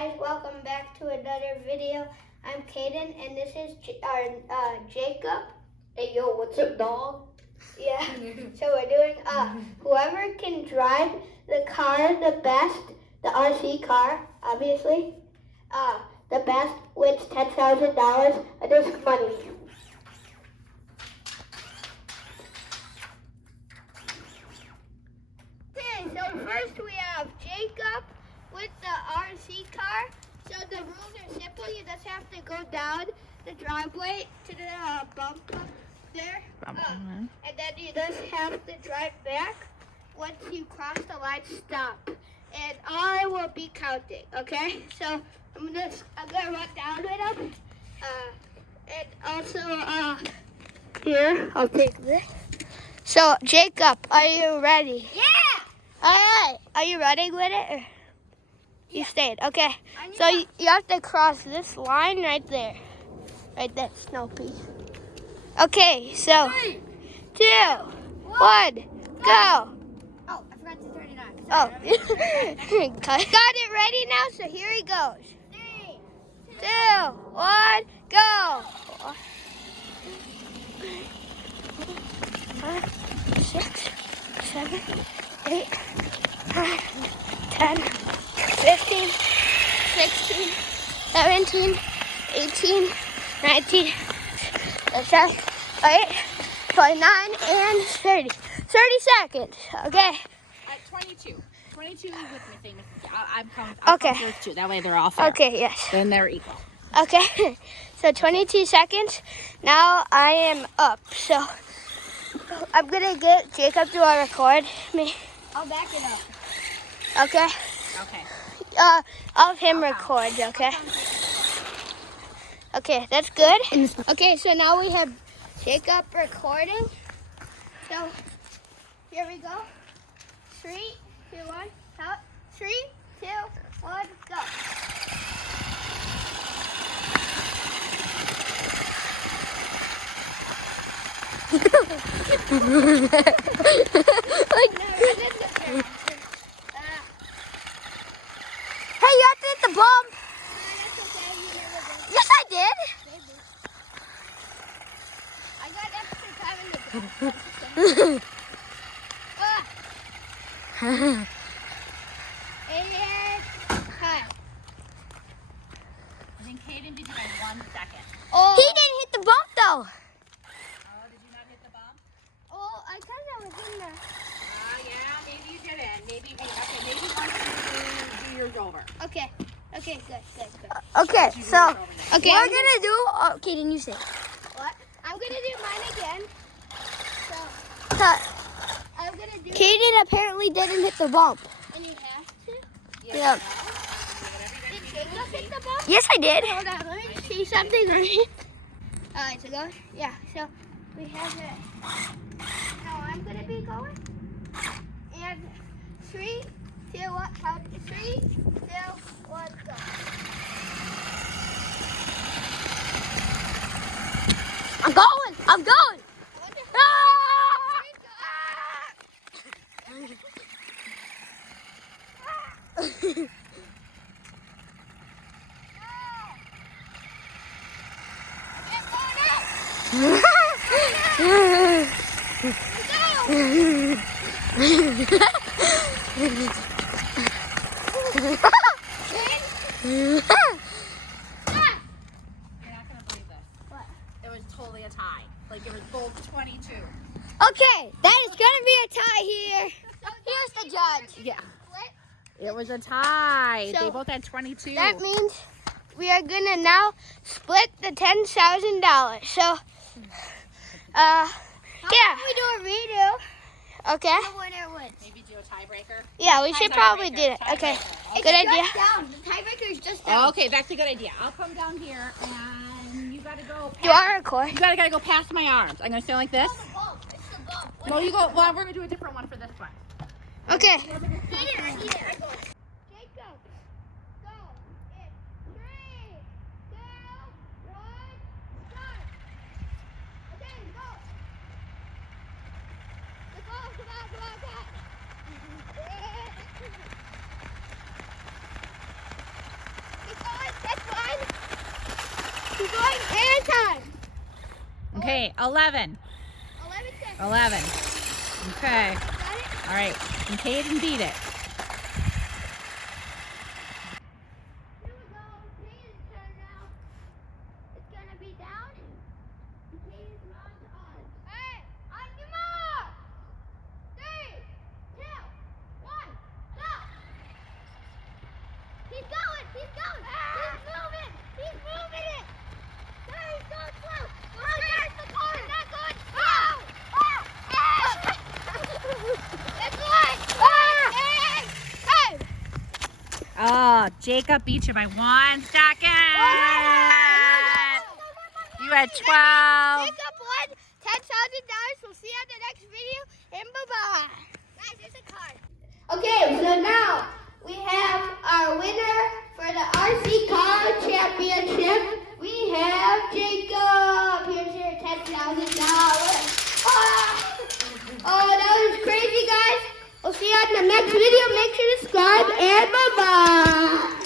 guys, welcome back to another video. I'm Kaden and this is Jacob. Hey yo, what's up dog? Yeah, so we're doing whoever can drive the car the best, the RC car obviously, the best wins $10,000 of this money. Okay, so first we have Jacob with the RC car. So the rules are simple. You just have to go down the driveway to the bump up there. And then you just have to drive back. Once you cross the line, stop. And I will be counting, okay? So I'm gonna run down with them. And also here, I'll take this. So Jacob, are you ready? Yeah! Alright, are you running with it? Or you stayed, okay. So you have to cross this line right there. Right there, snow piece. Okay, so 3, 2, 1, go! Oh, I forgot to turn it on. Oh, got it ready now, so here he goes. 3, 2, 1, go! 5, 6, 7, 8, 9, 10, 15, 16, 17, 18, 19, 20, 29, and 30. 30 seconds, okay? At 22. 22 is with missing. I'll count those two. That way they're all fair. Okay, yes. Then they're equal. Okay, so 22 seconds. Now I am up. So I'm going to get Jacob to record me. I'll back it up. Okay? Okay. I'll have him record, okay? Okay, that's good. Okay, so now we have Jacob recording. So here we go. 3, 2, 1, count. 3, 2, 1, go. Hey, you have to hit the bump. Yes, I did. I got extra time in the bump. And time. I think Kaden did you by 1 second. Oh. He didn't hit the bump though. Oh, did you not hit the bump? Oh, I thought that was in there. Yeah, maybe you didn't. Maybe once you do yours over. Okay, good. Okay, so Okay, we're gonna do. Okay, then you say. What? I'm gonna do mine again. So I'm gonna do Kaden apparently didn't hit the bump. and you have to? Yeah. Did Jacob hit the ball? Yes, I did. Hold on, let me see something right. Alright, so go. Yeah, so we have it. Now I'm gonna be going. And 3, 2, 1, count. 3, 2, 1, go. I'm going. You're not gonna believe this. What? It was totally a tie. Like it was both 22. Okay, that is gonna be a tie here. Here's the judge. Yeah. It was a tie. So, they both had 22. That means we are gonna now split the $10,000. So, yeah. We do a redo. Okay. The winner wins. Maybe do a tiebreaker. Yeah, we should probably do it. Okay. It's Good idea. just down. The tiebreaker is just down. Oh, okay, that's a good idea. I'll come down here and you gotta go. Do I record? You gotta go past my arms. I'm gonna stand like this. It's the bump. It's the bump. Well, you go. Well, we're gonna do a different one for this one. Okay. I need it. I go. Jacob, go. In 3, 2, 1, start. Okay, go. Come on. Okay, 11. 11 seconds. 11. Okay. Got it? All right. And Caden beat it. Here we go. Caden's turn now. It's gonna be down. Caden's runs on. Hey, on your mark. 3, 2, 1, go. He's going. He's going. He's moving. He's moving it. There, he's going slow. Oh, there's the car. It's not going slow. That's one. Hey, hey. Oh, Jacob beat you by 1 second. You had 12. Jacob won $10,000. We'll see you on the next video, and bye-bye. Guys, there's a card. Okay, so now we have our winner for the RC Car Championship. We have Jacob. Here's your $10,000. Oh, that was crazy, guys. We'll see you on the next video. Make sure to subscribe, and bye-bye.